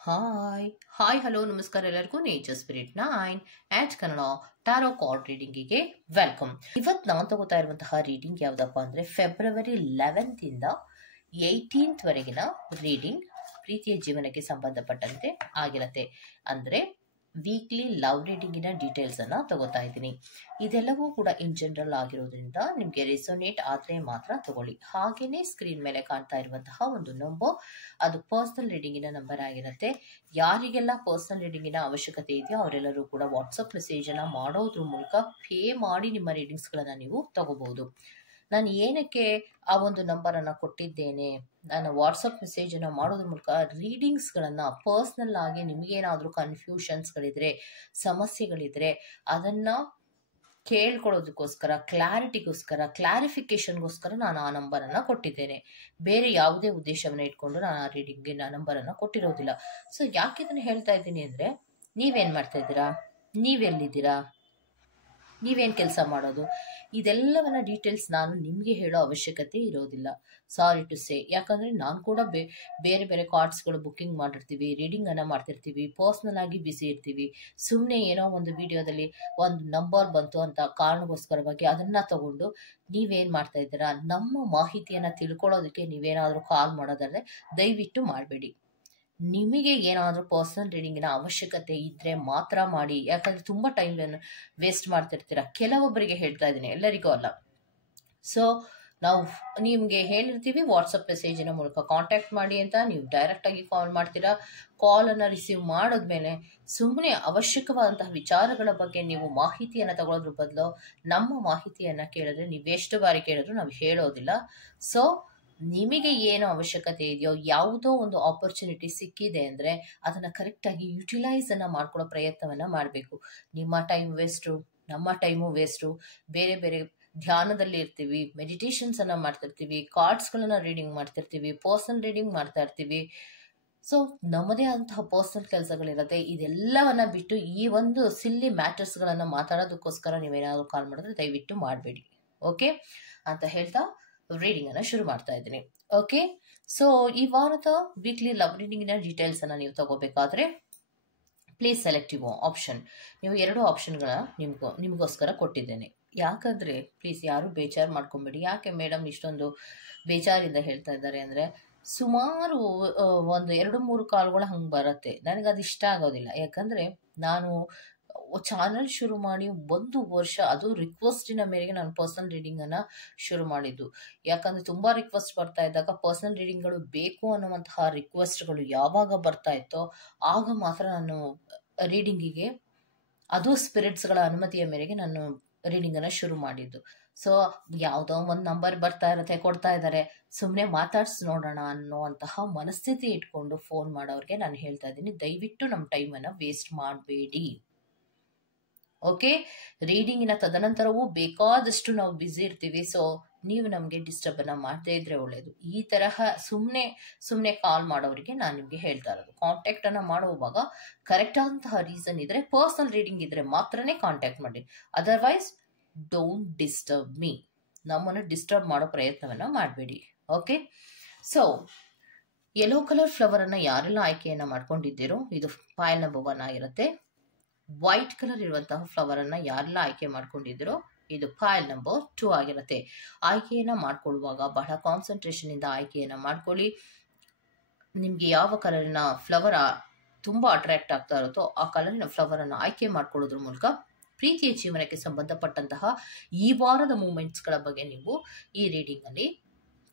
Hi hi hello ನಮಸ್ಕಾರ ಎಲ್ಲರಿಗೂ nature spirit 9 ಆಟ್ Kannada ಟಾರೋ card ರೀಡಿಂಗಿಗೆ welcome. ಇವತ್ತು ನಾನು ತಗೋತಾ ಇರುವಂತಹ ರೀಡಿಂಗ್ ಯಾವ್ದಪ್ಪ ಅಂದ್ರೆ ಫೆಬ್ರವರಿ 11th ಇಂದ 18th ವರೆಗಿನ ರೀಡಿಂಗ್ ಪ್ರೀತಿಯ ಜೀವನಕ್ಕೆ ಸಂಬಂಧಪಟ್ಟಂತೆ ಆಗಿರತ್ತೆ. ಅಂದ್ರೆ ವೀಕ್ಲಿ ಲವ್ ರೀಡಿಂಗಿನ ಡೀಟೇಲ್ಸ್ ಅನ್ನ ತಗೋತಾ ಇದ್ದೀನಿ. ಇದೆಲ್ಲವೂ ಕೂಡ ಇನ್ ಜನರಲ್ ಆಗಿರೋದ್ರಿಂದ ನಿಮ್ಗೆ ರೆಸೋನೇಟ್ ಆದ್ರೆ ಮಾತ್ರ ತಗೊಳ್ಳಿ. ಹಾಗೇನೆ ಸ್ಕ್ರೀನ್ ಮೇಲೆ ಕಾಣ್ತಾ ಇರುವಂತಹ ಒಂದು ನಂಬರ್ ಅದು ಪರ್ಸನಲ್ ರೀಡಿಂಗಿನ ನಂಬರ್ ಆಗಿರುತ್ತೆ. ಯಾರಿಗೆಲ್ಲ ಪರ್ಸನಲ್ ರೀಡಿಂಗಿನ ಅವಶ್ಯಕತೆ ಇದೆಯೋ ಅವರೆಲ್ಲರೂ ಕೂಡ ವಾಟ್ಸಪ್ ಮೆಸೇಜ್ ಅನ್ನ ಮಾಡೋದ್ರ ಮೂಲಕ ಪೇ ಮಾಡಿ ನಿಮ್ಮ ರೀಡಿಂಗ್ಸ್ ಗಳನ್ನ ನೀವು ತಗೋಬಹುದು. ನಾನು ಏನಕ್ಕೆ ಆ ಒಂದು ನಂಬರ್ ಅನ್ನ ಕೊಟ್ಟಿದ್ದೇನೆ, ನಾನು ವಾಟ್ಸಪ್ ಮೆಸೇಜ್ ಅನ್ನ ಮಾಡೋದ್ರ ಮೂಲಕ ರೀಡಿಂಗ್ಸ್ ಗಳನ್ನ ಪರ್ಸನಲ್ ಆಗಿ ನಿಮಗೇನಾದ್ರೂ ಕನ್ಫ್ಯೂಷನ್ಸ್ ಗಳಿದ್ರೆ, ಸಮಸ್ಯೆಗಳಿದ್ರೆ ಅದನ್ನ ಕೇಳ್ಕೊಳ್ಳೋದಕ್ಕೋಸ್ಕರ, ಕ್ಲಾರಿಟಿಗೋಸ್ಕರ, ಕ್ಲಾರಿಫಿಕೇಶನ್ಗೋಸ್ಕರ ನಾನು ಆ ನಂಬರ್ ಅನ್ನ ಕೊಟ್ಟಿದ್ದೇನೆ. ಬೇರೆ ಯಾವುದೇ ಉದ್ದೇಶವನ್ನ ಇಟ್ಕೊಂಡು ನಾನು ಆ ರೀಡಿಂಗಿನ ನಂಬರ್ ಅನ್ನ ಕೊಟ್ಟಿರೋದಿಲ್ಲ. ಸೊ ಯಾಕೆ ಇದನ್ನ ಹೇಳ್ತಾ ಇದ್ದೀನಿ ಅಂದ್ರೆ, ನೀವೇನ್ ಮಾಡ್ತಾ ಇದ್ದೀರಾ, ನೀವೆಲ್ಲಿದ್ದೀರಾ, ನೀವೇನ್ ಕೆಲಸ ಮಾಡೋದು, ಇದೆಲ್ಲವನ್ನ ಡೀಟೇಲ್ಸ್ ನಾನು ನಿಮ್ಗೆ ಹೇಳೋ ಅವಶ್ಯಕತೆ ಇರೋದಿಲ್ಲ. Sorry to say. ಯಾಕಂದ್ರೆ ನಾನು ಕೂಡ ಬೇರೆ ಬೇರೆ ಕಾರ್ಡ್ಸ್ಗಳು ಬುಕ್ಕಿಂಗ್ ಮಾಡಿರ್ತೀವಿ, ರೀಡಿಂಗ್ ಅನ್ನ ಮಾಡ್ತಿರ್ತೀವಿ, ಪರ್ಸನಲ್ ಆಗಿ ಬಿಸಿ ಇರ್ತೀವಿ. ಸುಮ್ಮನೆ ಏನೋ ಒಂದು ವಿಡಿಯೋದಲ್ಲಿ ಒಂದು ನಂಬರ್ ಬಂತು ಅಂತ ಕಾರಣಗೋಸ್ಕರವಾಗಿ ಅದನ್ನ ತಗೊಂಡು ನೀವೇನ್ ಮಾಡ್ತಾ ಇದ್ದೀರಾ, ನಮ್ಮ ಮಾಹಿತಿಯನ್ನ ತಿಳ್ಕೊಳ್ಳೋದಕ್ಕೆ ನೀವೇನಾದ್ರೂ ಕಾಲ್ ಮಾಡೋದಾದ್ರೆ ದಯವಿಟ್ಟು ಮಾಡಬೇಡಿ. ನಿಮಗೆ ಏನಾದರೂ ಪರ್ಸನಲ್ ರೀಡಿಂಗಿನ ಅವಶ್ಯಕತೆ ಇದ್ರೆ ಮಾತ್ರ ಮಾಡಿ. ಯಾಕಂದ್ರೆ ತುಂಬಾ ಟೈಮ್ ವೇಸ್ಟ್ ಮಾಡ್ತಿರ್ತೀರಾ. ಕೆಲವೊಬ್ಬರಿಗೆ ಹೇಳ್ತಾ ಇದ್ದೀನಿ, ಎಲ್ಲರಿಗೂ ಅಲ್ಲ. ಸೊ ನಾವು ನಿಮ್ಗೆ ಹೇಳಿರ್ತೀವಿ ವಾಟ್ಸಪ್ ಮೆಸೇಜಿನ ಮೂಲಕ ಕಾಂಟ್ಯಾಕ್ಟ್ ಮಾಡಿ ಅಂತ. ನೀವು ಡೈರೆಕ್ಟ್ ಆಗಿ ಕಾಲ್ ಮಾಡ್ತೀರಾ. ಕಾಲ್ ಅನ್ನ ರಿಸೀವ್ ಮಾಡಿದ್ಮೇಲೆ ಸುಮ್ಮನೆ ಅವಶ್ಯಕವಾದಂತಹ ವಿಚಾರಗಳ ಬಗ್ಗೆ ನೀವು ಮಾಹಿತಿಯನ್ನ ತಗೊಳ್ಳೋದ್ರ ಬದಲು ನಮ್ಮ ಮಾಹಿತಿಯನ್ನ ಕೇಳಿದ್ರೆ ನೀವೆಷ್ಟು ಬಾರಿ ಕೇಳಿದ್ರು ನಾವು ಹೇಳೋದಿಲ್ಲ. ಸೊ ನಿಮಗೆ ಏನು ಅವಶ್ಯಕತೆ ಇದೆಯೋ, ಯಾವುದೋ ಒಂದು ಆಪರ್ಚುನಿಟಿ ಸಿಕ್ಕಿದೆ ಅಂದ್ರೆ ಅದನ್ನ ಕರೆಕ್ಟ್ ಆಗಿ ಯುಟಿಲೈಸ್ ಅನ್ನ ಮಾಡ್ಕೊಳ್ಳೋ ಪ್ರಯತ್ನವನ್ನ ಮಾಡಬೇಕು. ನಿಮ್ಮ ಟೈಮ್ ವೇಸ್ಟು, ನಮ್ಮ ಟೈಮು ವೇಸ್ಟು. ಬೇರೆ ಬೇರೆ ಧ್ಯಾನದಲ್ಲಿ ಇರ್ತೀವಿ, ಮೆಡಿಟೇಷನ್ಸ್ ಅನ್ನ ಮಾಡ್ತಿರ್ತೀವಿ, ಕಾರ್ಡ್ಸ್ ಗಳನ್ನ ರೀಡಿಂಗ್ ಮಾಡ್ತಿರ್ತೀವಿ, ಪರ್ಸನಲ್ ರೀಡಿಂಗ್ ಮಾಡ್ತಾ ಇರ್ತೀವಿ. ಸೊ ನಮ್ಮದೇ ಆದಂತಹ ಪರ್ಸನಲ್ ಕೆಲಸಗಳಿರತ್ತೆ. ಇದೆಲ್ಲವನ್ನ ಬಿಟ್ಟು ಈ ಒಂದು ಸಿಲ್ಲಿ ಮ್ಯಾಟರ್ಸ್ ಗಳನ್ನ ಮಾತಾಡೋದಕ್ಕೋಸ್ಕರ ನೀವೇನಾದ್ರು ಕಾಲ್ ಮಾಡಿದ್ರೆ ದಯವಿಟ್ಟು ಮಾಡಬೇಡಿ. ಓಕೆ ಅಂತ ಹೇಳ್ತಾ ರೀಡಿಂಗ್ ಅನ್ನ ಶುರು ಮಾಡ್ತಾ ಇದ್ದೀನಿ. ಓಕೆ, ಸೊ ಈ ವಾರದ ವೀಕ್ಲಿ ಲವ್ ರೀಡಿಂಗಿನ ಡೀಟೇಲ್ಸ್ ಅನ್ನ ನೀವು ತಗೋಬೇಕಾದ್ರೆ ಪ್ಲೀಸ್ ಸೆಲೆಕ್ಟ್ ಯುವರ್ ಆಪ್ಷನ್. ನೀವು 2 ಆಪ್ಷನ್ಗಳ ನಿಮಗೋಸ್ಕರ ಕೊಟ್ಟಿದ್ದೇನೆ. ಯಾಕಂದ್ರೆ ಪ್ಲೀಸ್ ಯಾರು ಬೇಜಾರು ಮಾಡ್ಕೊಂಬೇಡಿ. ಯಾಕೆ ಮೇಡಮ್ ಇಷ್ಟೊಂದು ಬೇಜಾರಿಂದ ಹೇಳ್ತಾ ಇದ್ದಾರೆ ಅಂದ್ರೆ, ಸುಮಾರು ಒಂದು 2-3 ಕಾಲ್ಗಳು ಹಂಗೆ ಬರುತ್ತೆ. ನನಗೆ ಅದು ಇಷ್ಟ ಆಗೋದಿಲ್ಲ. ಯಾಕಂದ್ರೆ ನಾನು ಚಾನಲ್ ಶುರು ಮಾಡಿ 1 ವರ್ಷ, ಅದು ರಿಕ್ವೆಸ್ಟಿನ ಮೇರೆಗೆ ನಾನು ಪರ್ಸನಲ್ ರೀಡಿಂಗ್ ಅನ್ನ ಶುರು ಮಾಡಿದ್ದು. ಯಾಕಂದ್ರೆ ತುಂಬಾ ರಿಕ್ವೆಸ್ಟ್ ಬರ್ತಾ ಇದ್ದಾಗ ಪರ್ಸನಲ್ ರೀಡಿಂಗ್ಗಳು ಬೇಕು ಅನ್ನುವಂತಹ ರಿಕ್ವೆಸ್ಟ್ಗಳು ಯಾವಾಗ ಬರ್ತಾ ಇತ್ತೋ ಆಗ ಮಾತ್ರ ನಾನು ರೀಡಿಂಗಿಗೆ, ಅದು ಸ್ಪಿರಿಟ್ಸ್ಗಳ ಅನುಮತಿಯ ಮೇರೆಗೆ ನಾನು ರೀಡಿಂಗ್ ಅನ್ನ ಶುರು ಮಾಡಿದ್ದು. ಸೊ ಯಾವುದೋ ಒಂದು ನಂಬರ್ ಬರ್ತಾ ಇರತ್ತೆ, ಕೊಡ್ತಾ ಇದ್ದಾರೆ, ಸುಮ್ಮನೆ ಮಾತಾಡ್ಸಿ ನೋಡೋಣ ಅನ್ನುವಂತಹ ಮನಸ್ಥಿತಿ ಇಟ್ಕೊಂಡು ಫೋನ್ ಮಾಡೋರಿಗೆ ನಾನು ಹೇಳ್ತಾ ಇದ್ದೀನಿ, ದಯವಿಟ್ಟು ನಮ್ಮ ಟೈಮನ್ನು ವೇಸ್ಟ್ ಮಾಡಬೇಡಿ. ಓಕೆ, ರೀಡಿಂಗಿನ ತದನಂತರವೂ ಬೇಕಾದಷ್ಟು ನಾವು ಬ್ಯುಸಿ ಇರ್ತೀವಿ. ಸೊ ನೀವು ನಮಗೆ ಡಿಸ್ಟರ್ಬ್ ಅನ್ನ ಮಾಡದೇ ಇದ್ರೆ ಒಳ್ಳೇದು. ಈ ತರಹ ಸುಮ್ಮನೆ ಕಾಲ್ ಮಾಡೋರಿಗೆ ನಾನು ನಿಮ್ಗೆ ಹೇಳ್ತಾ ಇರೋದು, ಕಾಂಟ್ಯಾಕ್ಟ್ ಅನ್ನ ಮಾಡುವಾಗ ಕರೆಕ್ಟ್ ಆದಂತಹ ರೀಸನ್ ಇದ್ರೆ, ಪರ್ಸನಲ್ ರೀಡಿಂಗ್ ಇದ್ರೆ ಮಾತ್ರನೇ ಕಾಂಟ್ಯಾಕ್ಟ್ ಮಾಡಿ. Otherwise don't disturb me. ನಮ್ಮನ್ನು ಡಿಸ್ಟರ್ಬ್ ಮಾಡೋ ಪ್ರಯತ್ನವನ್ನ ಮಾಡಬೇಡಿ. Okay, so yellow colour flower ಅನ್ನ ಯಾರೆಲ್ಲ ಆಯ್ಕೆಯನ್ನ ಮಾಡ್ಕೊಂಡಿದ್ದೀರೋ ಇದು ಫೈಲ್ ನಂಬರ್ 1 ಆಗಿರುತ್ತೆ. ವೈಟ್ ಕಲರ್ ಇರುವಂತಹ ಫ್ಲವರ್ ಅನ್ನ ಯಾರೆಲ್ಲ ಆಯ್ಕೆ ಮಾಡ್ಕೊಂಡಿದ್ದೀರೋ ಇದು ಫೈಲ್ ನಂಬರ್ 2 ಆಗಿರುತ್ತೆ. ಆಯ್ಕೆಯನ್ನ ಮಾಡ್ಕೊಳ್ಳುವಾಗ ಬಹಳ ಕಾನ್ಸಂಟ್ರೇಷನ್ ಇಂದ ಆಯ್ಕೆಯನ್ನ ಮಾಡ್ಕೊಳ್ಳಿ. ನಿಮ್ಗೆ ಯಾವ ಕಲರಿನ ಫ್ಲವರ್ ತುಂಬಾ ಅಟ್ರಾಕ್ಟ್ ಆಗ್ತಾ ಇರುತ್ತೋ ಆ ಕಲರಿನ ಫ್ಲವರ್ ಅನ್ನ ಆಯ್ಕೆ ಮಾಡ್ಕೊಳ್ಳೋದ್ರ ಮೂಲಕ ಪ್ರೀತಿಯ ಜೀವನಕ್ಕೆ ಸಂಬಂಧಪಟ್ಟಂತಹ ಈ ವಾರದ ಮೂಮೆಂಟ್ಸ್ ಗಳ ಬಗ್ಗೆ ನೀವು ಈ ರೀಡಿಂಗ್ ಅಲ್ಲಿ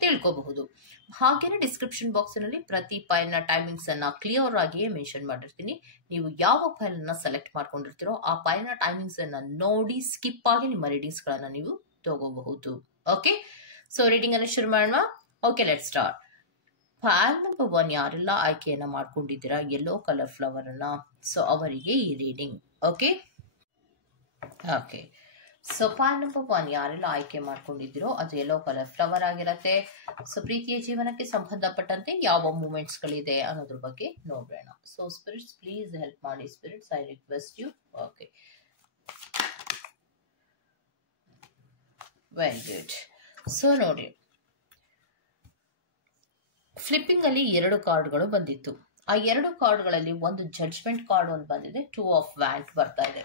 ತಿಳ್ಕೋಬಹುದು. ಹಾಗೇನೆ ಡಿಸ್ಕ್ರಿಪ್ಷನ್ ಬಾಕ್ಸ್ ನಲ್ಲಿ ಪ್ರತಿ ಫೈಲ್ ನ ಟೈಮಿಂಗ್ಸ್ ಅನ್ನ ಕ್ಲಿಯರ್ ಆಗಿಯೇ ಮೆನ್ಷನ್ ಮಾಡಿರ್ತೀನಿ. ನೀವು ಯಾವ ಫೈಲ್ ಅನ್ನ ಸೆಲೆಕ್ಟ್ ಮಾಡ್ಕೊಂಡಿರ್ತೀರೋ ಆ ಫೈಲ್ ನ ಟೈಮಿಂಗ್ಸ್ ಅನ್ನ ನೋಡಿ ಸ್ಕಿಪ್ ಆಗಿ ನಿಮ್ಮ ರೀಡಿಂಗ್ಸ್ ಗಳನ್ನ ನೀವು ತಗೋಬಹುದು. ಓಕೆ, ಸೊ ರೀಡಿಂಗ್ ಅನ್ನ ಶುರು ಮಾಡೋಣ. Okay, let start. File number 1 ಯಾರೆಲ್ಲ ಆಯ್ಕೆಯನ್ನ ಮಾಡ್ಕೊಂಡಿದ್ದೀರಾ ಯೆಲ್ಲೋ ಕಲರ್ ಫ್ಲವರ್ ಅನ್ನ, ಸೊ ಅವರಿಗೆ ಈ reading. Okay, so file number 1 ಯಾರೆಲ್ಲ ಆಯ್ಕೆ ಮಾಡ್ಕೊಂಡಿದ್ದೀರೋ ಅದು ಯೆಲ್ಲೋ ಕಲರ್ ಫ್ಲವರ್ ಆಗಿರತ್ತೆ. ಸೊ ಪ್ರೀತಿಯ ಜೀವನಕ್ಕೆ ಸಂಬಂಧಪಟ್ಟಂತೆ ಯಾವ ಮೂಮೆಂಟ್ಸ್ ಗಳಿದೆ ಅನ್ನೋದ್ರ ಬಗ್ಗೆ ನೋಡೋಣ. ಸೊ ಸ್ಪಿರಿಟ್ಸ್ ಪ್ಲೀಸ್ ಹೆಲ್ಪ್ ಮಾಡಿ. Spirits I request you. Okay, very good. So ನೋಡಿ, ಫ್ಲಿಪ್ಪಿಂಗ್ ಅಲ್ಲಿ 2 ಕಾರ್ಡ್ಗಳು ಬಂದಿತ್ತು. ಆ 2 ಕಾರ್ಡ್ಗಳಲ್ಲಿ ಒಂದು ಜಡ್ಜ್ಮೆಂಟ್ ಕಾರ್ಡ್ ಒಂದು ಬಂದಿದೆ, 2 ಆಫ್ ವ್ಯಾಂಡ್ ಬರ್ತಾ ಇದೆ.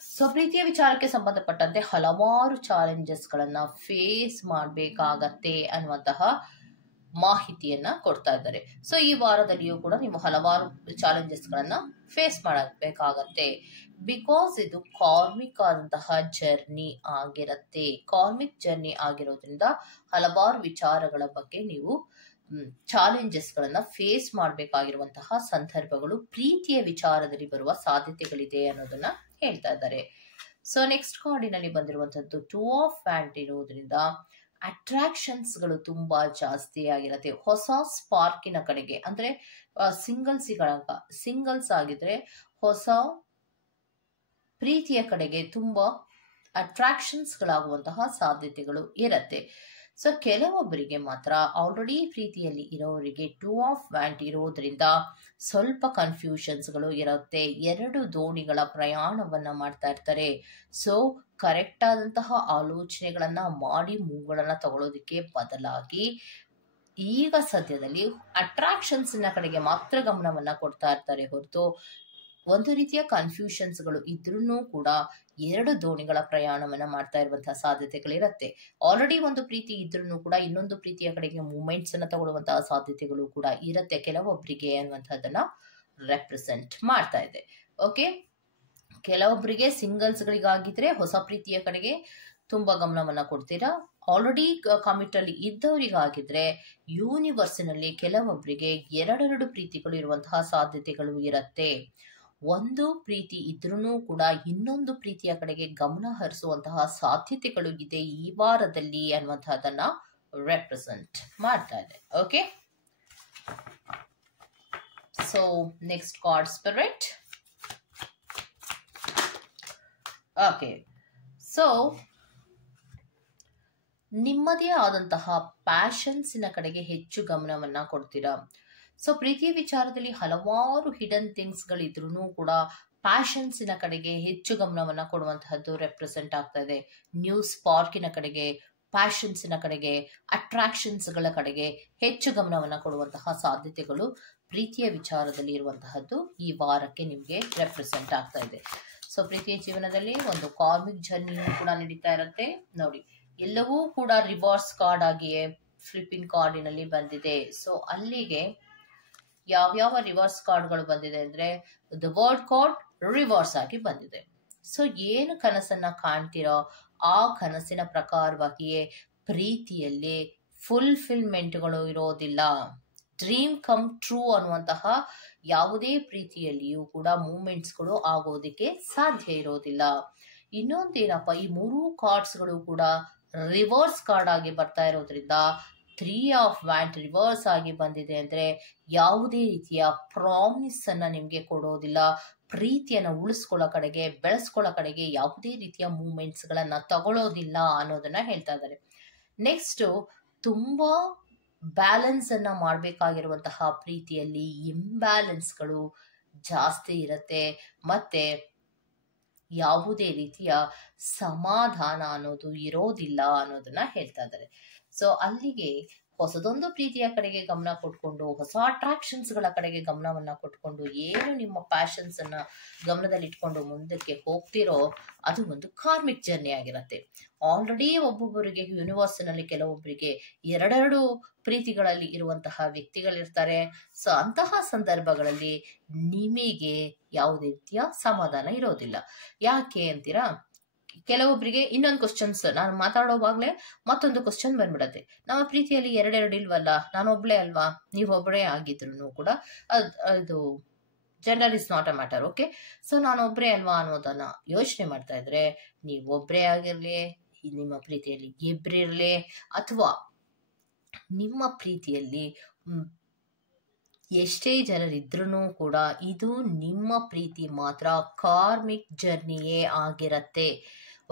ಸೊ ಪ್ರೀತಿಯ ವಿಚಾರಕ್ಕೆ ಸಂಬಂಧಪಟ್ಟಂತೆ ಹಲವಾರು ಚಾಲೆಂಜಸ್ ಗಳನ್ನ ಫೇಸ್ ಮಾಡಬೇಕಾಗತ್ತೆ ಅನ್ನುವಂತಹ ಮಾಹಿತಿಯನ್ನ ಕೊಡ್ತಾ ಇದ್ದಾರೆ. ಸೊ ಈ ವಾರದಲ್ಲಿಯೂ ಕೂಡ ನೀವು ಹಲವಾರು ಚಾಲೆಂಜಸ್ ಗಳನ್ನ ಫೇಸ್ ಮಾಡಬೇಕಾಗತ್ತೆ. ಬಿಕಾಸ್ ಇದು ಕಾರ್ಮಿಕ್ ಆದಂತಹ ಜರ್ನಿ ಆಗಿರತ್ತೆ. ಕಾರ್ಮಿಕ್ ಜರ್ನಿ ಆಗಿರೋದ್ರಿಂದ ಹಲವಾರು ವಿಚಾರಗಳ ಬಗ್ಗೆ ನೀವು ಚಾಲೆಂಜಸ್ ಗಳನ್ನ ಫೇಸ್ ಮಾಡಬೇಕಾಗಿರುವಂತಹ ಸಂದರ್ಭಗಳು ಪ್ರೀತಿಯ ವಿಚಾರದಲ್ಲಿ ಬರುವ ಸಾಧ್ಯತೆಗಳಿದೆ ಅನ್ನೋದನ್ನ ಹೇಳ್ತಾ ಇದ್ದಾರೆ. ಸೊ ನೆಕ್ಸ್ಟ್ ಕಾರ್ಡಿನಲ್ಲಿ ಬಂದಿರುವಂತದ್ದು 2 ಆಫ್ ವ್ಯಾಂಡ್ ಇರುವುದರಿಂದ ಅಟ್ರಾಕ್ಷನ್ಸ್ ಗಳು ತುಂಬಾ ಜಾಸ್ತಿ ಆಗಿರತ್ತೆ. ಹೊಸ ಸ್ಪಾರ್ಕಿನ ಕಡೆಗೆ, ಅಂದ್ರೆ ಸಿಂಗಲ್ಸ್ ಆಗಿದ್ರೆ ಹೊಸ ಪ್ರೀತಿಯ ಕಡೆಗೆ ತುಂಬಾ ಅಟ್ರಾಕ್ಷನ್ಸ್ ಗಳಾಗುವಂತಹ ಸಾಧ್ಯತೆಗಳು ಇರತ್ತೆ. ಸೊ ಕೆಲವೊಬ್ಬರಿಗೆ ಮಾತ್ರ ಆಲ್ರೆಡಿ ಪ್ರೀತಿಯಲ್ಲಿ ಇರೋರಿಗೆ 2 ಆಫ್ ವ್ಯಾಂಡ್ ಇರೋದ್ರಿಂದ ಸ್ವಲ್ಪ ಕನ್ಫ್ಯೂಷನ್ಸ್ ಗಳು ಇರುತ್ತೆ. 2 ದೋಣಿಗಳ ಪ್ರಯಾಣವನ್ನ ಮಾಡ್ತಾ ಇರ್ತಾರೆ. ಸೊ ಕರೆಕ್ಟ್ ಆದಂತಹ ಆಲೋಚನೆಗಳನ್ನ ಮಾಡಿ ಮೂವ್ಗಳನ್ನ ತಗೊಳ್ಳೋದಕ್ಕೆ ಬದಲಾಗಿ ಈಗ ಸದ್ಯದಲ್ಲಿ ಅಟ್ರಾಕ್ಷನ್ಸ್ ನ ಕಡೆಗೆ ಮಾತ್ರ ಗಮನವನ್ನ ಕೊಡ್ತಾ ಇರ್ತಾರೆ ಹೊರತು ಒಂದು ರೀತಿಯ ಕನ್ಫ್ಯೂಷನ್ಸ್ ಗಳು ಇದ್ರೂ ಕೂಡ 2 ದೋಣಿಗಳ ಪ್ರಯಾಣವನ್ನ ಮಾಡ್ತಾ ಇರುವಂತಹ ಸಾಧ್ಯತೆಗಳಿರತ್ತೆ. ಆಲ್ರೆಡಿ ಒಂದು ಪ್ರೀತಿ ಇದ್ರೂ ಕೂಡ ಇನ್ನೊಂದು ಪ್ರೀತಿಯ ಕಡೆಗೆ ಮೂವ್ಮೆಂಟ್ಸ್ ಅನ್ನ ತಗೊಳ್ಳುವಂತಹ ಸಾಧ್ಯತೆಗಳು ಕೂಡ ಇರತ್ತೆ ಕೆಲವೊಬ್ಬರಿಗೆ ಅನ್ನುವಂಥದ್ದನ್ನ ರೆಪ್ರೆಸೆಂಟ್ ಮಾಡ್ತಾ ಇದೆ. ಓಕೆ, ಕೆಲವೊಬ್ಬರಿಗೆ ಸಿಂಗಲ್ಸ್ ಗಳಿಗಾಗಿದ್ರೆ ಹೊಸ ಪ್ರೀತಿಯ ಕಡೆಗೆ ತುಂಬಾ ಗಮನವನ್ನ ಕೊಡ್ತೀರಾ. ಆಲ್ರೆಡಿ ಕಮಿಟ್ ಅಲ್ಲಿ ಇದ್ದವರಿಗಾಗಿದ್ರೆ ಯೂನಿವರ್ಸಿನಲ್ಲಿ ಕೆಲವೊಬ್ಬರಿಗೆ 2 ಪ್ರೀತಿಗಳು ಇರುವಂತಹ ಸಾಧ್ಯತೆಗಳು ಇರತ್ತೆ. ಒಂದು ಪ್ರೀತಿ ಇದ್ರೂ ಕೂಡ ಇನ್ನೊಂದು ಪ್ರೀತಿಯ ಕಡೆಗೆ ಗಮನ ಹರಿಸುವಂತಹ ಸಾಧ್ಯತೆಗಳು ಇದೆ ಈ ವಾರದಲ್ಲಿ ಅನ್ನುವಂತಹದನ್ನ ರೆಪ್ರೆಸೆಂಟ್ ಮಾಡ್ತಾ ಇದೆ. Okay, so next card spirit. Okay, so ನಿಮ್ಮದೇ ಆದಂತಹ ಪ್ಯಾಷನ್ಸಿನ ಕಡೆಗೆ ಹೆಚ್ಚು ಗಮನವನ್ನ ಕೊಡ್ತೀರಾ. ಸೊ ಪ್ರೀತಿಯ ವಿಚಾರದಲ್ಲಿ ಹಲವಾರು ಹಿಡನ್ ಥಿಂಗ್ಸ್ ಗಳಿದ್ರೂ ಕೂಡ ಪ್ಯಾಷನ್ಸಿನ ಕಡೆಗೆ ಹೆಚ್ಚು ಗಮನವನ್ನ ಕೊಡುವಂತಹದ್ದು ರೆಪ್ರೆಸೆಂಟ್ ಆಗ್ತಾ ಇದೆ. ನ್ಯೂ ಸ್ಪಾರ್ಕಿನ ಕಡೆಗೆ, ಪ್ಯಾಷನ್ಸಿನ ಕಡೆಗೆ, ಅಟ್ರಾಕ್ಷನ್ಸ್ ಗಳ ಕಡೆಗೆ ಹೆಚ್ಚು ಗಮನವನ್ನ ಕೊಡುವಂತಹ ಸಾಧ್ಯತೆಗಳು ಪ್ರೀತಿಯ ವಿಚಾರದಲ್ಲಿ ಇರುವಂತಹದ್ದು ಈ ವಾರಕ್ಕೆ ನಿಮ್ಗೆ ರೆಪ್ರೆಸೆಂಟ್ ಆಗ್ತಾ ಇದೆ. ಸೊ ಪ್ರೀತಿಯ ಜೀವನದಲ್ಲಿ ಒಂದು ಕಾರ್ಮಿಕ್ ಜರ್ನಿಯೂ ಕೂಡ ನಡೀತಾ ಇರುತ್ತೆ. ನೋಡಿ, ಎಲ್ಲವೂ ಕೂಡ ರಿವರ್ಸ್ ಕಾರ್ಡ್ ಆಗಿಯೇ ಫ್ಲಿಪ್ಪಿಂಗ್ ಕಾರ್ಡಿನಲ್ಲಿ ಬಂದಿದೆ. ಸೊ ಅಲ್ಲಿಗೆ ಯಾವ್ಯಾವ ರಿವರ್ಸ್ ಕಾರ್ಡ್ಗಳು ಬಂದಿದೆ ಅಂದ್ರೆ ದ ವರ್ಡ್ ಕಾರ್ಡ್ ರಿವರ್ಸ್ ಆಗಿ ಬಂದಿದೆ. ಸೊ ಏನು ಕನಸನ್ನ ಕಾಣ್ತಿರೋ ಆ ಕನಸಿನ ಪ್ರಕಾರವಾಗಿಯೇ ಪ್ರೀತಿಯಲ್ಲಿ ಫುಲ್ಫಿಲ್ಮೆಂಟ್ಗಳು ಇರೋದಿಲ್ಲ. ಡ್ರೀಮ್ ಕಮ್ ಟ್ರೂ ಅನ್ನುವಂತಹ ಯಾವುದೇ ಪ್ರೀತಿಯಲ್ಲಿಯೂ ಕೂಡ ಮೂವ್ಮೆಂಟ್ಸ್ಗಳು ಆಗೋದಕ್ಕೆ ಸಾಧ್ಯ ಇರೋದಿಲ್ಲ. ಇನ್ನೊಂದೇನಪ್ಪ, ಈ 3 ಕಾರ್ಡ್ಸ್ಗಳು ಕೂಡ ರಿವರ್ಸ್ ಕಾರ್ಡ್ ಆಗಿ ಬರ್ತಾ ಇರೋದ್ರಿಂದ 3 ಆಫ್ ವ್ಯಾಂಡ್ ರಿವರ್ಸ್ ಆಗಿ ಬಂದಿದೆ ಅಂದ್ರೆ ಯಾವುದೇ ರೀತಿಯ ಪ್ರಾಮಿಸ್ ಅನ್ನ ನಿಮ್ಗೆ ಕೊಡೋದಿಲ್ಲ. ಪ್ರೀತಿಯನ್ನ ಉಳಿಸ್ಕೊಳ್ಳೋ ಕಡೆಗೆ, ಬೆಳೆಸ್ಕೊಳ್ಳೋ ಕಡೆಗೆ ಯಾವುದೇ ರೀತಿಯ ಮೂವ್ಮೆಂಟ್ಸ್ ಗಳನ್ನ ತಗೊಳ್ಳೋದಿಲ್ಲ ಅನ್ನೋದನ್ನ ಹೇಳ್ತಾ ಇದ್ದಾರೆ. ನೆಕ್ಸ್ಟ್, ತುಂಬಾ ಬ್ಯಾಲೆನ್ಸ್ ಅನ್ನ ಮಾಡಬೇಕಾಗಿರುವಂತಹ ಪ್ರೀತಿಯಲ್ಲಿ ಇಂಬ್ಯಾಲೆನ್ಸ್ಗಳು ಜಾಸ್ತಿ ಇರತ್ತೆ. ಮತ್ತೆ ಯಾವುದೇ ರೀತಿಯ ಸಮಾಧಾನ ಅನ್ನೋದು ಇರೋದಿಲ್ಲ ಅನ್ನೋದನ್ನ ಹೇಳ್ತಾ ಇದ್ದಾರೆ. ಸೊ ಅಲ್ಲಿಗೆ ಹೊಸದೊಂದು ಪ್ರೀತಿಯ ಕಡೆಗೆ ಗಮನ ಕೊಟ್ಕೊಂಡು, ಹೊಸ ಅಟ್ರಾಕ್ಷನ್ಸ್ ಗಳ ಕಡೆಗೆ ಗಮನವನ್ನ ಕೊಟ್ಕೊಂಡು, ಏನು ನಿಮ್ಮ ಪ್ಯಾಷನ್ಸ್ ಅನ್ನ ಗಮನದಲ್ಲಿ ಇಟ್ಕೊಂಡು ಮುಂದಕ್ಕೆ ಹೋಗ್ತಿರೋ ಅದು ಒಂದು ಕಾರ್ಮಿಕ್ ಜರ್ನಿ ಆಗಿರತ್ತೆ. ಆಲ್ರೆಡಿ ಒಬ್ಬೊಬ್ಬರಿಗೆ ಯೂನಿವರ್ಸ್ನಲ್ಲಿ ಕೆಲವೊಬ್ಬರಿಗೆ 2 ಪ್ರೀತಿಗಳಲ್ಲಿ ಇರುವಂತಹ ವ್ಯಕ್ತಿಗಳಿರ್ತಾರೆ. ಸೊ ಅಂತಹ ಸಂದರ್ಭಗಳಲ್ಲಿ ನಿಮಗೆ ಯಾವುದೇ ರೀತಿಯ ಸಮಾಧಾನ ಇರೋದಿಲ್ಲ. ಯಾಕೆ ಅಂತೀರಾ? ಕೆಲವೊಬ್ಬರಿಗೆ ಇನ್ನೊಂದು ಕ್ವಶನ್ಸ್, ನಾನು ಮಾತಾಡೋವಾಗ್ಲೇ ಮತ್ತೊಂದು ಕ್ವಶನ್ ಬಂದ್ಬಿಡತ್ತೆ. ನಮ್ಮ ಪ್ರೀತಿಯಲ್ಲಿ 2 ಇಲ್ವಲ್ಲ, ನಾನೊಬ್ಳೆ ಅಲ್ವಾ? ನೀವೊಬ್ಬಳೇ ಆಗಿದ್ರು ಕೂಡ ಅದು gender is not a matter. Okay, so ನಾನೊಬ್ರೇ ಅಲ್ವಾ ಅನ್ನೋದನ್ನ ಯೋಚನೆ ಮಾಡ್ತಾ ಇದ್ರೆ, ನೀವೊಬ್ರೇ ಆಗಿರ್ಲಿ, ನಿಮ್ಮ ಪ್ರೀತಿಯಲ್ಲಿ ಇಬ್ರಿರ್ಲಿ, ಅಥವಾ ನಿಮ್ಮ ಪ್ರೀತಿಯಲ್ಲಿ ಎಷ್ಟೇ ಜನರಿದ್ರೂ ಕೂಡ ಇದು ನಿಮ್ಮ ಪ್ರೀತಿ ಮಾತ್ರ ಕಾರ್ಮಿಕ್ ಜರ್ನಿಯೇ ಆಗಿರತ್ತೆ.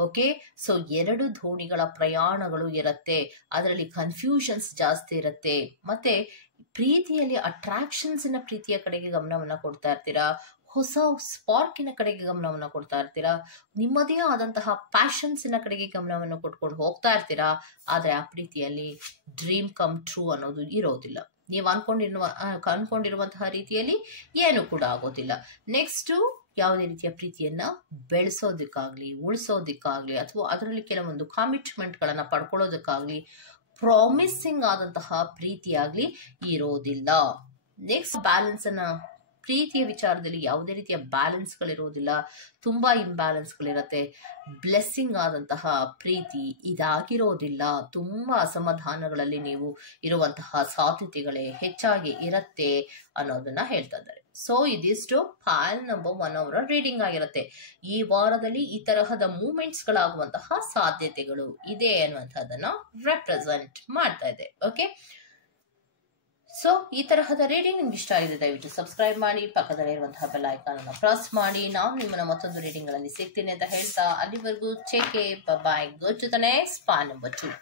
ಓಕೆ, ಸೊ 2 ದೋಣಿಗಳ ಪ್ರಯಾಣಗಳು ಇರತ್ತೆ. ಅದರಲ್ಲಿ ಕನ್ಫ್ಯೂಷನ್ಸ್ ಜಾಸ್ತಿ ಇರತ್ತೆ. ಮತ್ತೆ ಪ್ರೀತಿಯಲ್ಲಿ ಅಟ್ರಾಕ್ಷನ್ಸ್ನ ಪ್ರೀತಿಯ ಕಡೆಗೆ ಗಮನವನ್ನ ಕೊಡ್ತಾ ಇರ್ತೀರಾ, ಹೊಸ ಸ್ಪಾರ್ಕಿನ ಕಡೆಗೆ ಗಮನವನ್ನ ಕೊಡ್ತಾ ಇರ್ತೀರಾ, ನಿಮ್ಮದೇ ಆದಂತಹ ಪ್ಯಾಷನ್ಸಿನ ಕಡೆಗೆ ಗಮನವನ್ನು ಕೊಟ್ಕೊಂಡು ಹೋಗ್ತಾ ಇರ್ತೀರಾ. ಆದ್ರೆ ಆ ಪ್ರೀತಿಯಲ್ಲಿ ಡ್ರೀಮ್ ಕಮ್ ಟ್ರೂ ಅನ್ನೋದು ಇರೋದಿಲ್ಲ. ನೀವು ಅನ್ಕೊಂಡಿರುವಂತಹ ರೀತಿಯಲ್ಲಿ ಏನು ಕೂಡ ಆಗೋದಿಲ್ಲ. ನೆಕ್ಸ್ಟ್, ಯಾವುದೇ ರೀತಿಯ ಪ್ರೀತಿಯನ್ನ ಬೆಳೆಸೋದಕ್ಕಾಗ್ಲಿ, ಉಳಿಸೋದಕ್ಕಾಗ್ಲಿ, ಅಥವಾ ಅದರಲ್ಲಿ ಕೆಲವೊಂದು ಕಮಿಟ್ಮೆಂಟ್ಗಳನ್ನ ಪಡ್ಕೊಳ್ಳೋದಕ್ಕಾಗ್ಲಿ ಪ್ರಾಮಿಸಿಂಗ್ ಆದಂತಹ ಪ್ರೀತಿಯಾಗ್ಲಿ ಇರೋದಿಲ್ಲ. ನೆಕ್ಸ್ಟ್, ಬ್ಯಾಲೆನ್ಸ್ ಅನ್ನ, ಪ್ರೀತಿಯ ವಿಚಾರದಲ್ಲಿ ಯಾವುದೇ ರೀತಿಯ ಬ್ಯಾಲೆನ್ಸ್ಗಳಿರೋದಿಲ್ಲ, ತುಂಬಾ ಇಂಬ್ಯಾಲೆನ್ಸ್ಗಳಿರತ್ತೆ. ಬ್ಲೆಸ್ಸಿಂಗ್ ಆದಂತಹ ಪ್ರೀತಿ ಇದಾಗಿರೋದಿಲ್ಲ. ತುಂಬಾ ಅಸಮಾಧಾನಗಳಲ್ಲಿ ನೀವು ಇರುವಂತಹ ಸಾಧ್ಯತೆಗಳೇ ಹೆಚ್ಚಾಗಿ ಇರತ್ತೆ ಅನ್ನೋದನ್ನ ಹೇಳ್ತಾ ಇದ್ದಾರೆ. ಸೊ ಇದಿಷ್ಟು ಫೈಲ್ ನಂಬರ್ 1 ಅವರ ರೀಡಿಂಗ್ ಆಗಿರುತ್ತೆ. ಈ ವಾರದಲ್ಲಿ ಈ ತರಹದ ಮೂವ್ಮೆಂಟ್ಸ್ ಗಳಾಗುವಂತಹ ಸಾಧ್ಯತೆಗಳು ಇದೆ ಅನ್ನುವಂಥದ್ದನ್ನ ರೆಪ್ರೆಸೆಂಟ್ ಮಾಡ್ತಾ ಇದೆ. ಓಕೆ, ಸೊ ಈ ತರಹದ ರೀಡಿಂಗ್ ನಿಮ್ಗೆ ಇಷ್ಟ ಆಗಿದೆ, ದಯವಿಟ್ಟು ಸಬ್ಸ್ಕ್ರೈಬ್ ಮಾಡಿ, ಪಕ್ಕದಲ್ಲಿ ಇರುವಂತಹ ಬೆಲ್ ಐಕಾನ್ ಅನ್ನು ಪ್ರೆಸ್ ಮಾಡಿ. ನಾನು ನಿಮ್ಮನ್ನ ಮತ್ತೊಂದು ರೀಡಿಂಗ್ ಗಳಲ್ಲಿ ಸಿಗ್ತೀನಿ ಅಂತ ಹೇಳ್ತಾ, ಅಲ್ಲಿವರೆಗೂ take care, bye, go to the next file number 2.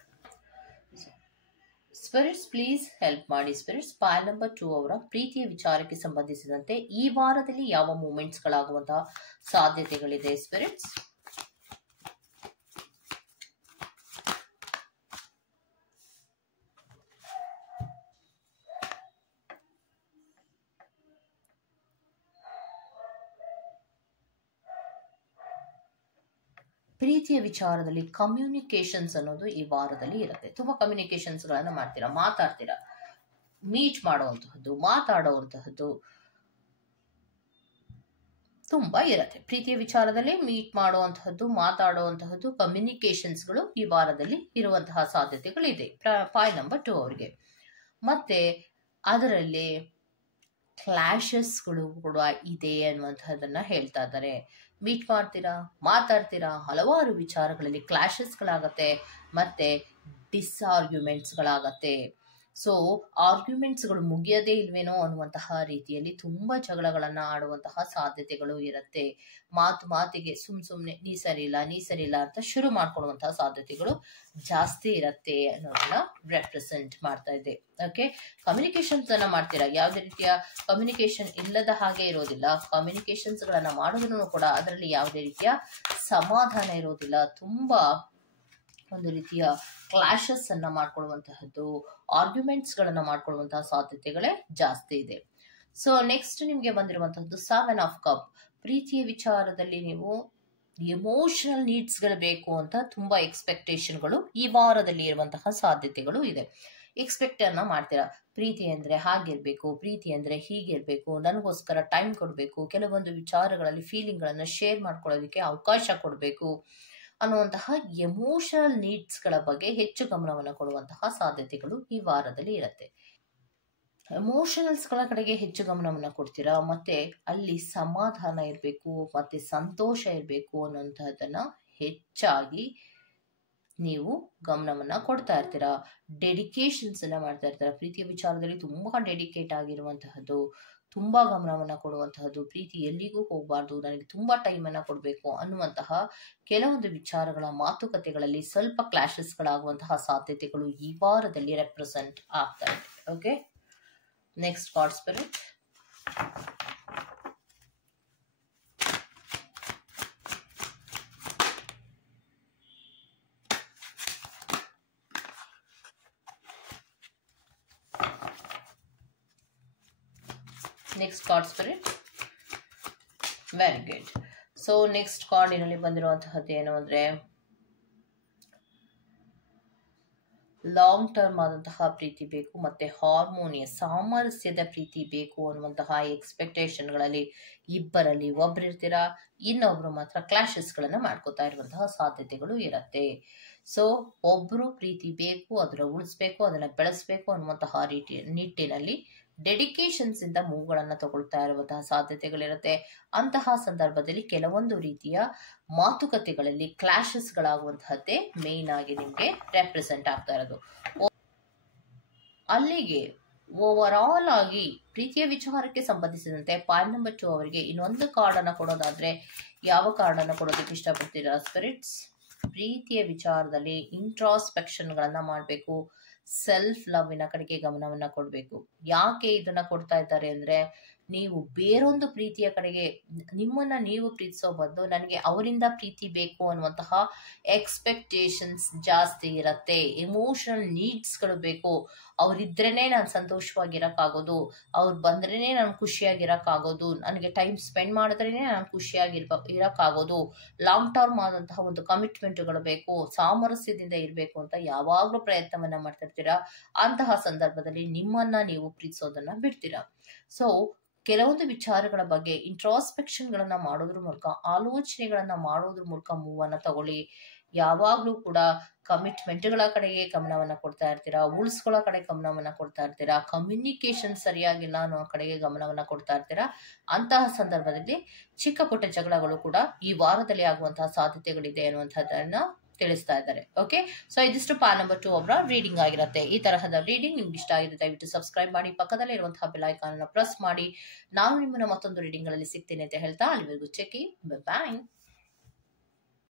Spirits please help ಮಾಡಿ. ಸ್ಪಿರಿಟ್ಸ್, ಫೈಲ್ ನಂಬರ್ 2 ಅವರ ಪ್ರೀತಿಯ ವಿಚಾರಕ್ಕೆ ಸಂಬಂಧಿಸಿದಂತೆ ಈ ವಾರದಲ್ಲಿ ಯಾವ ಮೂವ್ಮೆಂಟ್ಸ್ ಗಳಾಗುವಂತಹ ಸಾಧ್ಯತೆಗಳಿದೆ ಸ್ಪಿರಿಟ್ಸ್? ಪ್ರೀತಿಯ ವಿಚಾರದಲ್ಲಿ ಕಮ್ಯುನಿಕೇಶನ್ಸ್ ಅನ್ನೋದು ಈ ವಾರದಲ್ಲಿ ಇರುತ್ತೆ. ತುಂಬಾ ಕಮ್ಯುನಿಕೇಶನ್ಸ್ ಗಳನ್ನ ಮಾಡ್ತೀರಾ, ಮಾತಾಡ್ತೀರಾ, ಮೀಟ್ ಮಾಡುವಂತಹದ್ದು, ಮಾತಾಡುವಂತಹದ್ದು ತುಂಬಾ ಇರತ್ತೆ. ಪ್ರೀತಿಯ ವಿಚಾರದಲ್ಲಿ ಮೀಟ್ ಮಾಡುವಂತಹದ್ದು, ಮಾತಾಡುವಂತಹದ್ದು, ಕಮ್ಯುನಿಕೇಶನ್ಸ್ಗಳು ಈ ವಾರದಲ್ಲಿ ಇರುವಂತಹ ಸಾಧ್ಯತೆಗಳಿದೆ ಫೈಲ್ ನಂಬರ್ 2 ಅವರಿಗೆ. ಮತ್ತೆ ಅದರಲ್ಲಿ ಕ್ಲಾಶಸ್ಗಳು ಕೂಡ ಇದೆ ಅನ್ನುವಂತಹದನ್ನ ಹೇಳ್ತಾ ಇದ್ದಾರೆ. ಮೀಟ್ ಮಾಡ್ತೀರಾ, ಮಾತಾಡ್ತೀರಾ, ಹಲವಾರು ವಿಚಾರಗಳಲ್ಲಿ ಕ್ಲಾಶಸ್ಗಳಾಗತ್ತೆ, ಮತ್ತೆ ಡಿಸ್ಆರ್ಗ್ಯುಮೆಂಟ್ಸ್ಗಳಾಗತ್ತೆ. ಸೊ ಆರ್ಗ್ಯುಮೆಂಟ್ಸ್ಗಳು ಮುಗಿಯದೇ ಇಲ್ವೇನೋ ಅನ್ನುವಂತಹ ರೀತಿಯಲ್ಲಿ ತುಂಬಾ ಜಗಳಗಳನ್ನ ಆಡುವಂತಹ ಸಾಧ್ಯತೆಗಳು ಇರುತ್ತೆ. ಮಾತಿಗೆ ಸುಮ್ನೆ ನೀ ಸರಿ ಇಲ್ಲ ಅಂತ ಶುರು ಮಾಡ್ಕೊಳ್ಳುವಂತಹ ಸಾಧ್ಯತೆಗಳು ಜಾಸ್ತಿ ಇರತ್ತೆ ಅನ್ನೋದನ್ನ ರೆಪ್ರೆಸೆಂಟ್ ಮಾಡ್ತಾ ಇದೆ. ಓಕೆ, ಕಮ್ಯುನಿಕೇಶನ್ಸ್ ಅನ್ನ ಮಾಡ್ತೀರಾ, ಯಾವುದೇ ರೀತಿಯ ಕಮ್ಯುನಿಕೇಶನ್ ಇಲ್ಲದ ಹಾಗೆ ಇರೋದಿಲ್ಲ. ಕಮ್ಯುನಿಕೇಶನ್ಸ್ ಗಳನ್ನ ಮಾಡೋದ್ರೂ ಕೂಡ ಅದರಲ್ಲಿ ಯಾವುದೇ ರೀತಿಯ ಸಮಾಧಾನ ಇರೋದಿಲ್ಲ. ತುಂಬಾ ಒಂದು ರೀತಿಯ ಕ್ಲಾಶಸ್ ಅನ್ನ ಮಾಡ್ಕೊಳ್ಳುವಂತಹದ್ದು, ಆರ್ಗ್ಯುಮೆಂಟ್ಸ್ ಗಳನ್ನ ಮಾಡ್ಕೊಳ್ಳುವಂತಹ ಸಾಧ್ಯತೆಗಳೇ ಜಾಸ್ತಿ ಇದೆ. ಸೊ ನೆಕ್ಸ್ಟ್ ನಿಮ್ಗೆ ಬಂದಿರುವಂತಹದ್ದು 7 ಆಫ್ ಕಪ್. ಪ್ರೀತಿಯ ವಿಚಾರದಲ್ಲಿ ನೀವು ಎಮೋಷನಲ್ ನೀಡ್ಸ್ ಗಳು ಬೇಕು ಅಂತ ತುಂಬಾ ಎಕ್ಸ್ಪೆಕ್ಟೇಷನ್ಗಳು ಈ ವಾರದಲ್ಲಿ ಇರುವಂತಹ ಸಾಧ್ಯತೆಗಳು ಇದೆ. ಎಕ್ಸ್ಪೆಕ್ಟ್ ಅನ್ನ ಮಾಡ್ತೀರಾ, ಪ್ರೀತಿ ಅಂದ್ರೆ ಹಾಗಿರ್ಬೇಕು, ಪ್ರೀತಿ ಅಂದ್ರೆ ಹೀಗಿರ್ಬೇಕು, ನನಗೋಸ್ಕರ ಟೈಮ್ ಕೊಡ್ಬೇಕು, ಕೆಲವೊಂದು ವಿಚಾರಗಳಲ್ಲಿ ಫೀಲಿಂಗ್ ಗಳನ್ನ ಶೇರ್ ಮಾಡ್ಕೊಳ್ಳೋದಕ್ಕೆ ಅವಕಾಶ ಕೊಡ್ಬೇಕು ಅನ್ನುವಂತಹ ಎಮೋಷನಲ್ ನೀಡ್ಸ್ ಗಳ ಬಗ್ಗೆ ಹೆಚ್ಚು ಗಮನವನ್ನು ಕೊಡುವಂತಹ ಸಾಧ್ಯತೆಗಳು ಈ ವಾರದಲ್ಲಿ ಇರುತ್ತೆ. ಎಮೋಷನಲ್ಸ್ ಗಳ ಕಡೆಗೆ ಹೆಚ್ಚು ಗಮನವನ್ನ ಕೊಡ್ತೀರಾ, ಮತ್ತೆ ಅಲ್ಲಿ ಸಮಾಧಾನ ಇರಬೇಕು, ಮತ್ತೆ ಸಂತೋಷ ಇರಬೇಕು ಅನ್ನುವಂತಹದನ್ನ ಹೆಚ್ಚಾಗಿ ನೀವು ಗಮನವನ್ನ ಕೊಡ್ತಾ ಇರ್ತೀರಾ. ಡೆಡಿಕೇಶನ್ಸ್ ಎಲ್ಲ ಮಾಡ್ತಾ ಇರ್ತೀರಾ. ಪ್ರೀತಿಯ ವಿಚಾರದಲ್ಲಿ ತುಂಬಾ ಡೆಡಿಕೇಟ್ ಆಗಿರುವಂತಹದ್ದು, ತುಂಬಾ ಗಮನವನ್ನ ಕೊಡುವಂತಹದ್ದು, ಪ್ರೀತಿ ಎಲ್ಲಿಗೂ ಹೋಗಬಾರ್ದು, ನನಗೆ ತುಂಬಾ ಟೈಮ್ ಅನ್ನ ಕೊಡ್ಬೇಕು ಅನ್ನುವಂತಹ ಕೆಲವೊಂದು ವಿಚಾರಗಳ ಮಾತುಕತೆಗಳಲ್ಲಿ ಸ್ವಲ್ಪ ಕ್ಲಾಶಸ್ ಗಳಾಗುವಂತಹ ಸಾಧ್ಯತೆಗಳು ಈ ವಾರದಲ್ಲಿ ರೆಪ್ರೆಸೆಂಟ್ ಆಗ್ತಾ ಇದೆ. Okay, next card spirit. Next card spirit. Very good. So next ಕಾರ್ಡಿನಲ್ಲಿ ಬಂದಿರುವಂತಹದ್ದು ಏನು ಅಂದ್ರೆ, ಲಾಂಗ್ ಟರ್ಮ್ ಆದಂತಹ ಪ್ರೀತಿ ಬೇಕು, ಮತ್ತೆ ಹಾರ್ಮೋನಿಯಸ್ ಸಾಮರಸ್ಯದ ಪ್ರೀತಿ ಬೇಕು ಅನ್ನುವಂತಹ ಎಕ್ಸ್ಪೆಕ್ಟೇಷನ್ ಗಳಲ್ಲಿ ಇಬ್ಬರಲ್ಲಿ ಒಬ್ರು ಇರ್ತೀರಾ, ಇನ್ನೊಬ್ರು ಮಾತ್ರ ಕ್ಲಾಶಸ್ ಗಳನ್ನ ಮಾಡ್ಕೋತಾ ಇರುವಂತಹ ಸಾಧ್ಯತೆಗಳು ಇರತ್ತೆ. ಸೊ ಒಬ್ರು ಪ್ರೀತಿ ಬೇಕು, ಅದನ್ನ ಉಳಿಸ್ಬೇಕು, ಅದನ್ನ ಬೆಳೆಸ್ಬೇಕು ಅನ್ನುವಂತಹ ನಿಟ್ಟಿನಲ್ಲಿ ಡೆಡಿಕೇಶನ್ಸ್ ಇಂದ ಮೂವ್ಗಳನ್ನ ತಗೊಳ್ತಾ ಇರುವಂತಹ ಸಾಧ್ಯತೆಗಳಿರುತ್ತೆ. ಅಂತಹ ಸಂದರ್ಭದಲ್ಲಿ ಕೆಲವೊಂದು ರೀತಿಯ ಮಾತುಕತೆಗಳಲ್ಲಿ ಕ್ಲಾಶಸ್ ಗಳಾಗುವಂತಹದ್ದೇ ಮೇನ್ ಆಗಿ ನಿಮ್ಗೆ ರೆಪ್ರೆಸೆಂಟ್ ಆಗ್ತಾ ಇರೋದು. ಅಲ್ಲಿಗೆ ಓವರ್ ಆಲ್ ಆಗಿ ಪ್ರೀತಿಯ ವಿಚಾರಕ್ಕೆ ಸಂಬಂಧಿಸಿದಂತೆ ಫೈಲ್ ನಂಬರ್ 2 ಅವರಿಗೆ ಇನ್ನೊಂದು ಕಾರ್ಡ್ ಅನ್ನ ಕೊಡೋದಾದ್ರೆ ಯಾವ ಕಾರ್ಡ್ ಅನ್ನ ಕೊಡೋದಕ್ಕೆ ಇಷ್ಟಪಡ್ತೀರಾ ಸ್ಪಿರಿಟ್ಸ್? ಪ್ರೀತಿಯ ವಿಚಾರದಲ್ಲಿ ಇಂಟ್ರಾಸ್ಪೆಕ್ಷನ್ ಗಳನ್ನ ಮಾಡಬೇಕು, ಸೆಲ್ಫ್ ಲವ್ವಿನ ಕಡೆಗೆ ಗಮನವನ್ನ ಕೊಡ್ಬೇಕು. ಯಾಕೆ ಇದನ್ನ ಕೊಡ್ತಾ ಇದ್ದಾರೆ ಅಂದ್ರೆ, ನೀವು ಬೇರೊಂದು ಪ್ರೀತಿಯ ಕಡೆಗೆ ನಿಮ್ಮನ್ನ ನೀವು ಪ್ರೀತಿಸೋ ಬದಲು ನನಗೆ ಅವರಿಂದ ಪ್ರೀತಿ ಬೇಕು ಅನ್ನುವಂತಹ ಎಕ್ಸ್ಪೆಕ್ಟೇಷನ್ಸ್ ಜಾಸ್ತಿ ಇರತ್ತೆ. ಎಮೋಷನಲ್ ನೀಡ್ಸ್ಗಳು ಬೇಕು. ಅವ್ರಿದ್ರೇನೆ ನಾನು ಸಂತೋಷವಾಗಿರಕ್ಕಾಗೋದು, ಅವ್ರು ಬಂದ್ರೇನೆ ನಾನು ಖುಷಿಯಾಗಿರಕ್ಕಾಗೋದು, ನನಗೆ ಟೈಮ್ ಸ್ಪೆಂಡ್ ಮಾಡಿದ್ರೇನೆ ನಾನು ಇರಕ್ಕಾಗೋದು, ಲಾಂಗ್ ಟರ್ಮ್ ಆದಂತಹ ಒಂದು ಕಮಿಟ್ಮೆಂಟ್ಗಳು ಬೇಕು, ಸಾಮರಸ್ಯದಿಂದ ಇರಬೇಕು ಅಂತ ಯಾವಾಗ್ಲೂ ಪ್ರಯತ್ನವನ್ನ ಮಾಡ್ತಿರ್ತೀರಾ. ಅಂತಹ ಸಂದರ್ಭದಲ್ಲಿ ನಿಮ್ಮನ್ನ ನೀವು ಪ್ರೀತಿಸೋದನ್ನ ಬಿಡ್ತೀರಾ. ಸೊ ಕೆಲವೊಂದು ವಿಚಾರಗಳ ಬಗ್ಗೆ ಇಂಟ್ರಾಸ್ಪೆಕ್ಷನ್ ಗಳನ್ನ ಮಾಡೋದ್ರ ಮೂಲಕ, ಆಲೋಚನೆಗಳನ್ನ ಮಾಡೋದ್ರ ಮೂಲಕ ಮೂವ್ ಅನ್ನ ತಗೊಳ್ಳಿ. ಯಾವಾಗ್ಲೂ ಕೂಡ ಕಮಿಟ್ಮೆಂಟ್ಗಳ ಕಡೆಗೆ ಗಮನವನ್ನ ಕೊಡ್ತಾ ಇರ್ತೀರಾ, ಉಳಿಸ್ಕೊಳ್ಳೋ ಕಡೆ ಗಮನವನ್ನ ಕೊಡ್ತಾ ಇರ್ತೀರಾ, ಕಮ್ಯುನಿಕೇಶನ್ ಸರಿಯಾಗಿಲ್ಲ ಅನ್ನೋ ಕಡೆಗೆ ಗಮನವನ್ನ ಕೊಡ್ತಾ ಇರ್ತೀರಾ. ಅಂತಹ ಸಂದರ್ಭದಲ್ಲಿ ಚಿಕ್ಕ ಪುಟ್ಟ ಜಗಳಗಳು ಕೂಡ ಈ ವಾರದಲ್ಲಿ ಆಗುವಂತಹ ಸಾಧ್ಯತೆಗಳಿದೆ ಅನ್ನುವಂಥದ್ದನ್ನ ತಿಳಿಸ್ತಾ ಇದ್ದಾರೆ. ಓಕೆ, ಸೊ ಇದಿಷ್ಟು ಪಾರ್ಟ್ ನಂಬರ್ 2 ಅವರ ರೀಡಿಂಗ್ ಆಗಿರುತ್ತೆ. ಈ ತರಹದ ರೀಡಿಂಗ್ ನಿಮ್ಗೆ ಇಷ್ಟ ಆಗಿದೆ ದಯವಿಟ್ಟು ಸಬ್ಸ್ಕ್ರೈಬ್ ಮಾಡಿ, ಪಕ್ಕದಲ್ಲೇ ಇರುವಂತಹ ಬೆಲ್ ಐಕಾನ್ ಅನ್ನು ಪ್ರೆಸ್ ಮಾಡಿ. ನಾನು ನಿಮ್ಮನ್ನ ಮತ್ತೊಂದು ರೀಡಿಂಗ್ ಗಳಲ್ಲಿ ಸಿಗ್ತೇನೆ ಅಂತ ಹೇಳ್ತಾ ಅಲ್ಲಿವರೆಗೂ ಚೆಕ್. ಬಾಯ್.